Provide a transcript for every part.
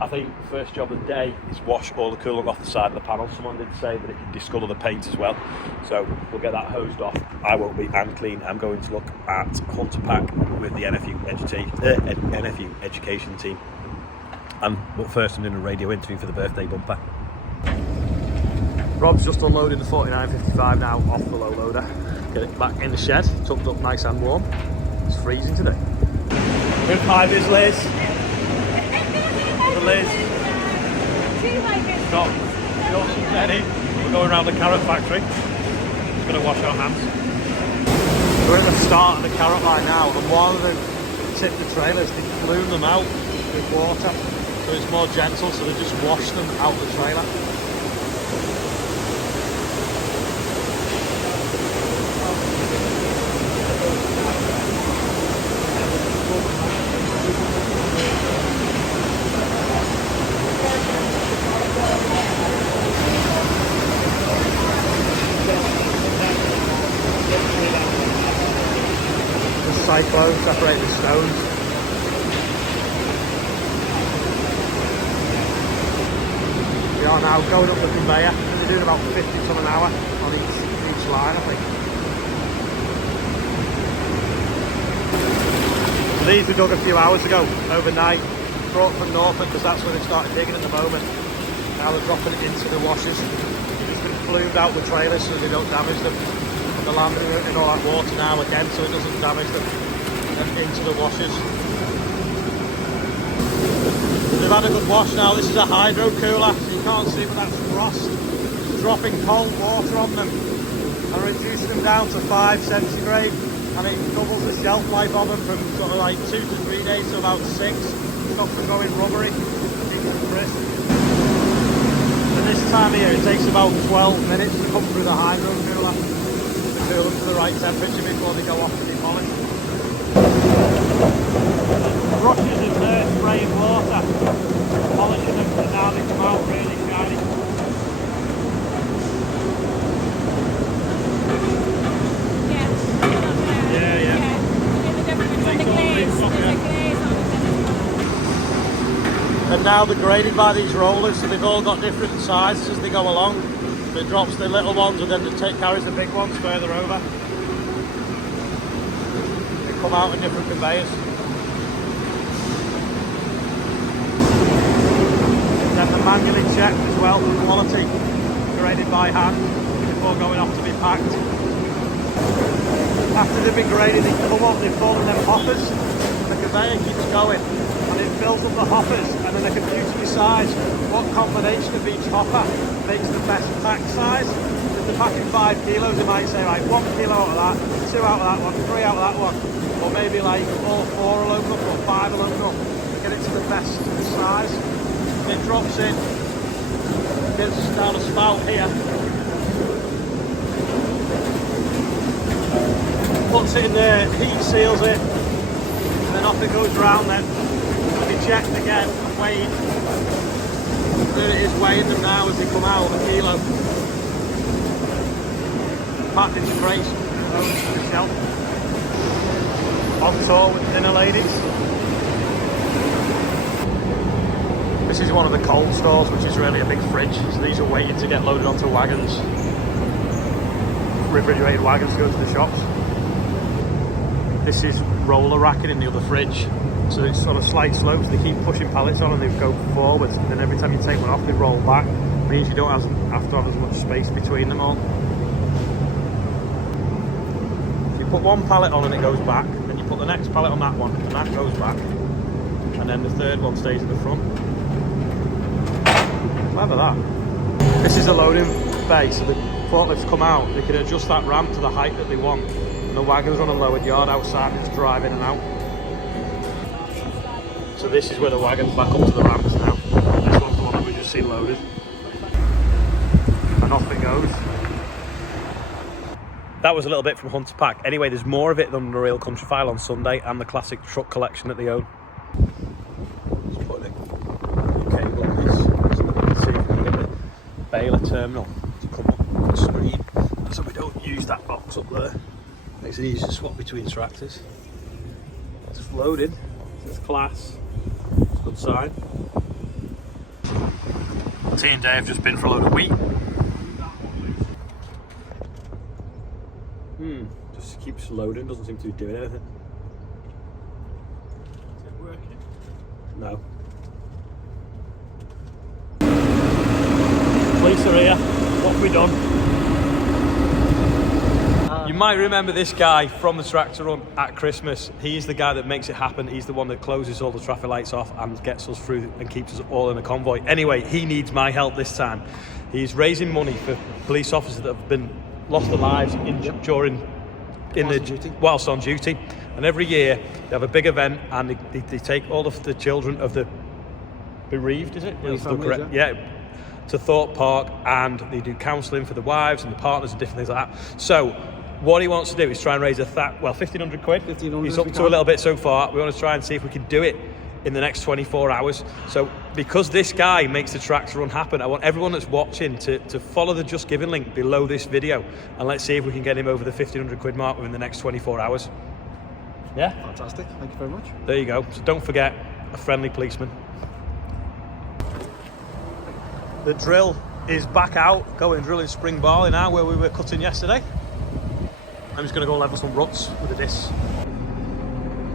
I think the first job of the day is wash all the coolant off the side of the panel. Someone did say that it can discolour the paint as well, so we'll get that hosed off. I won't be hand clean. I'm going to look at Hunter Pack with the NFU education team. But first I'm doing a radio interview for the birthday bumper. Rob's just unloading the 4955 now off the low loader. Get it back in the shed, tucked up nice and warm. It's freezing today. Good five is Liz. Liz. Got some Jenny. We're going around the carrot factory. Just going to wash our hands. We're at the start of the carrot line now, and while they tip the trailers, they plume them out with water, so it's more gentle, so they just wash them out the trailer. Cyclone separating the stones. We are now going up the conveyor, and they're doing about 50 ton an hour on each line, I think. These we dug a few hours ago, overnight, brought from Norfolk because that's where they started digging at the moment. Now they're dropping it into the washers. It's been flumed out the trailers so they don't damage them. The land in all that water now again so it doesn't damage them, and into the washers. They've had a good wash now. This is a hydro cooler, so you can't see, but that's frost. It's dropping cold water on them and reducing them down to 5 centigrade, and it doubles the shelf life of them from sort of like 2 to 3 days to about 6. Stops them going rubbery and crisp. And this time of year it takes about 12 minutes to come through the hydro cooler. Cool them to the right temperature before they go off to be polished. Brushes in there spraying water, polishing them, and now they come out really shiny. Yeah. And now they're graded by these rollers, so they've all got different sizes as they go along. It drops the little ones and then it carries the big ones further over. They come out in different conveyors. Then they're manually checked as well for quality, graded by hand before going off to be packed. After they've been graded, they come up, they fall in them hoppers. The conveyor keeps going and it fills up the hoppers, and then the computer decides what combination of each hopper makes the best pack size. If they're packing 5 kilos, they might say like 1 kilo out of that, 2 out of that one, 3 out of that one, or maybe like all 4 aluminum or 5 aluminum. Get it to the best size. And it drops in, gets down a spout here, puts it in there, heat seals it, and then off it goes round then. And they checked again and weighed. There it is, weighing them now as they come out, a kilo. Packed into crates, loaded to the shelf. On tour with the dinner ladies. This is one of the cold stores, which is really a big fridge. So these are waiting to get loaded onto wagons. Refrigerated wagons to go to the shops. This is roller racking in the other fridge. So it's on a slight slope, so they keep pushing pallets on and they go forwards, and then every time you take one off they roll back. It means you don't have to have as much space between them all. If you put one pallet on and it goes back, then you put the next pallet on that one and that goes back, and then the third one stays at the front. Clever that. This is a loading bay, so the forklifts come out, they can adjust that ramp to the height that they want, and the wagon's on a lowered yard outside and it's drive in and out. So this is where the wagon's back up to the ramps now. This one's the one that we just see loaded. And off it goes. That was a little bit from Hunter Pack. Anyway, there's more of it than the Real Country File on Sunday and the classic truck collection that they own. Just putting a cable on this so that we can see if we can get the baler terminal to come up on the screen. So we don't use that box up there. Makes it easy to swap between tractors. It's loaded. It's class. It's a good sign. T and Dave have just been for a load of wheat. Just keeps loading, doesn't seem to be doing anything. Is it working? No. Police are here. What have we done? You might remember this guy from the tractor run at Christmas. He's the guy that makes it happen. He's the one that closes all the traffic lights off and gets us through and keeps us all in a convoy. Anyway, he needs my help this time. He's raising money for police officers that have been lost their lives whilst on duty. And every year they have a big event and they take all of the children of the bereaved, is it? Families, yeah, to Thorpe Park, and they do counselling for the wives and the partners and different things like that. So what he wants to do is try and raise £1,500 quid. 1,500 He's up to a little bit so far. We want to try and see if we can do it in the next 24 hours. So because this guy makes the tractor run happen, I want everyone that's watching to follow the Just Giving link below this video, and let's see if we can get him over the 1,500 quid mark within the next 24 hours. Yeah? Fantastic, thank you very much. There you go. So don't forget, a friendly policeman. The drill is back out, going drilling spring barley now where we were cutting yesterday. I'm just going to go and level some ruts with the disc.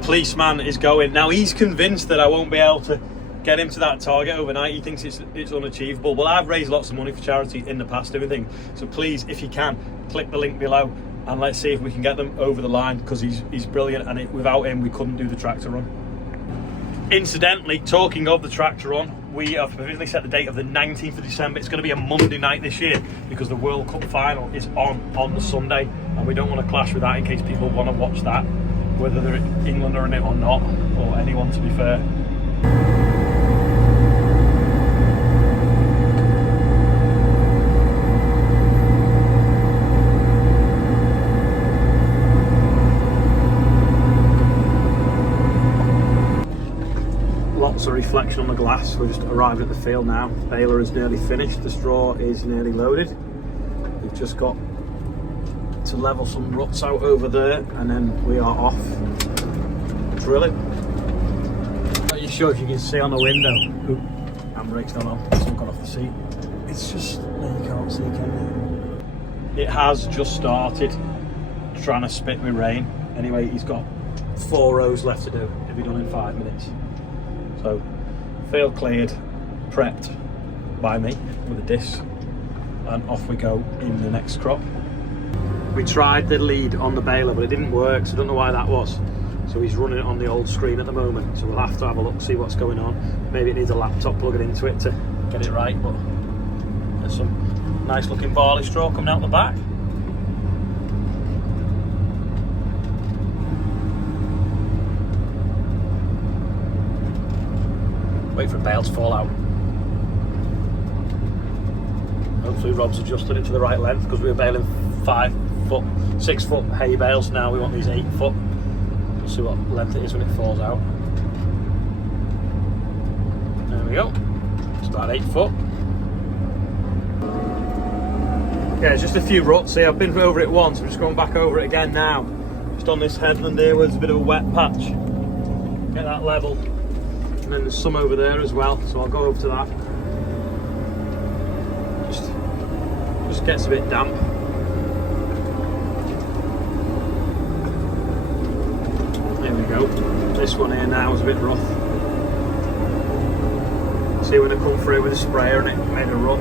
Policeman is going. Now he's convinced that I won't be able to get him to that target overnight. He thinks it's unachievable. Well, I've raised lots of money for charity in the past, everything. So please, if you can, click the link below and let's see if we can get them over the line, because he's brilliant, and without him we couldn't do the tractor run. Incidentally, talking of the tractor run, we have provisionally set the date of the 19th of December. It's going to be a Monday night this year because the World Cup final is on the Sunday, and we don't want to clash with that in case people want to watch that, whether they're England are in it or not, or anyone, to be fair. Lots of reflection on the glass. We're just arrived at the field now. Baler is nearly finished. The straw is nearly loaded. We've just got to level some ruts out over there, and then we are off drilling. Not you sure if you can see on the window. Oop, handbrake's gone on. Someone got off the seat. It's just, no, you can't see, can you? It has just started trying to spit with rain. Anyway, he's got 4 rows left to do. It'll be done in 5 minutes. So, field cleared, prepped by me with a disc, and off we go in the next crop. We tried the lead on the baler, but it didn't work, so I don't know why that was. So he's running it on the old screen at the moment, so we'll have to have a look, see what's going on. Maybe it needs a laptop plugging into it to get it right, but there's some nice looking barley straw coming out the back. Wait for a bale to fall out. Hopefully Rob's adjusted it to the right length, because we were baling 6 foot hay bales. Now we want these 8 foot. We'll see what length it is when it falls out. There we go. It's about 8 foot. Yeah, it's just a few ruts here. I've been over it once. I'm just going back over it again now. Just on this headland here where there's a bit of a wet patch. Get that level. And then there's some over there as well, so I'll go over to that. Just gets a bit damp. There we go. This one here now is a bit rough. See when they come through with a sprayer and it made a rut.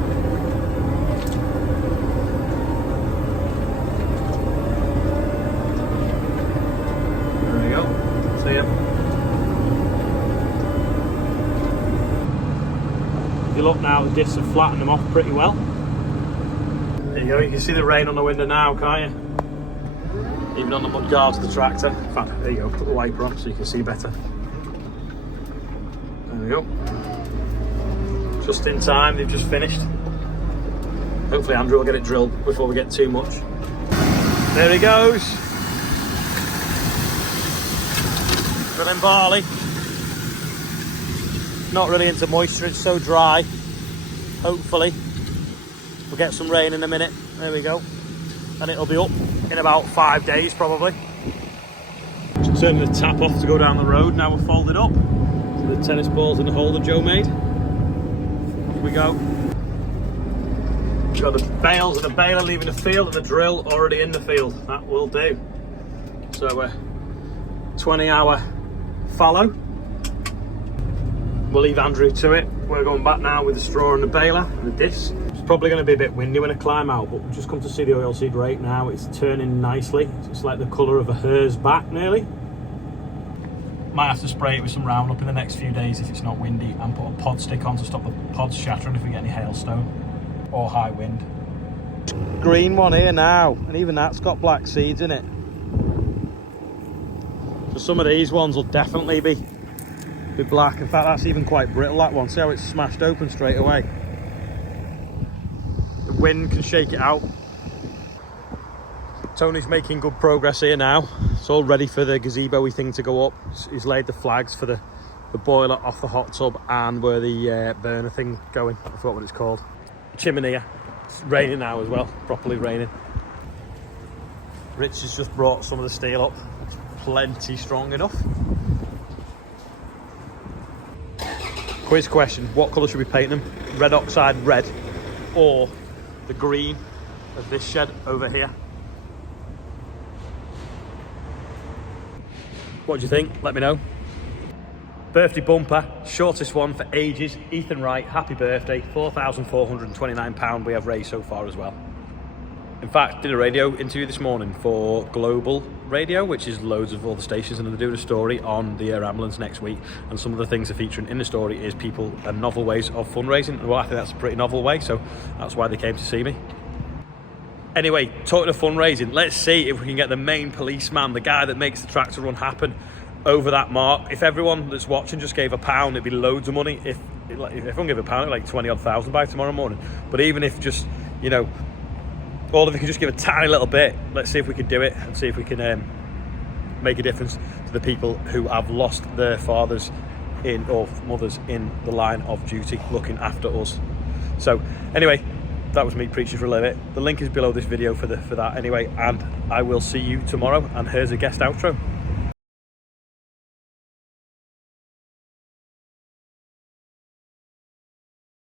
There we go. See ya. If you look now, the discs have flattened them off pretty well. There you go, you can see the rain on the window now, can't you? Even on the mud guards of the tractor. In fact, there you go, put the wiper on so you can see better. There we go. Just in time, they've just finished. Hopefully Andrew will get it drilled before we get too much. There he goes. Drilling barley. Not really into moisture, it's so dry. Hopefully we'll get some rain in a minute. There we go. And it'll be up in about 5 days probably. Just turning the tap off to go down the road. Now we're folded up. So the tennis balls in the hole that Joe made. we go. We've got the bales and the baler leaving the field and the drill already in the field. That will do. So 20-hour fallow. We'll leave Andrew to it. We're going back now with the straw and the baler and the disc. It's probably going to be a bit windy when I climb out, but we've just come to see the oilseed rake now. It's turning nicely. It's like the colour of a hare's back nearly. Might have to spray it with some Roundup in the next few days if it's not windy, and put a pod stick on to stop the pods shattering if we get any hailstone or high wind. Green one here now, and even that's got black seeds in it. So some of these ones will definitely be black. In fact, that's even quite brittle, that one. See how it's smashed open straight away? The wind can shake it out. Tony's making good progress here now. It's all ready for the gazebo-y thing to go up. He's laid the flags for the boiler off the hot tub and where the burner thing going. I forgot what it's called. Chimney. It's raining now as well, properly raining. Rich has just brought some of the steel up. It's plenty strong enough. Quiz question, what colour should we paint them? Red oxide red or the green of this shed over here? What do you think? Let me know. Birthday bumper, shortest one for ages. Ethan Wright, happy birthday. £4,429 we have raised so far as well. In fact, did a radio interview this morning for Global Radio, which is loads of all the stations, and they're doing a story on the air ambulance next week. And some of the things they're featuring in the story is people and novel ways of fundraising. Well, I think that's a pretty novel way, so that's why they came to see me. Anyway, talking of fundraising, let's see if we can get the main policeman, the guy that makes the tractor run happen, over that mark. If everyone that's watching just gave £1, it'd be loads of money. If everyone gave £1, it'd be like 20,000 by tomorrow morning. But even if just, you know, all of you can just give a tiny little bit, let's see if we can do it and see if we can make a difference to the people who have lost their fathers or mothers in the line of duty looking after us. So anyway, that was me preaching for a little bit. The link is below this video for that anyway, and I will see you tomorrow, and here's a guest outro.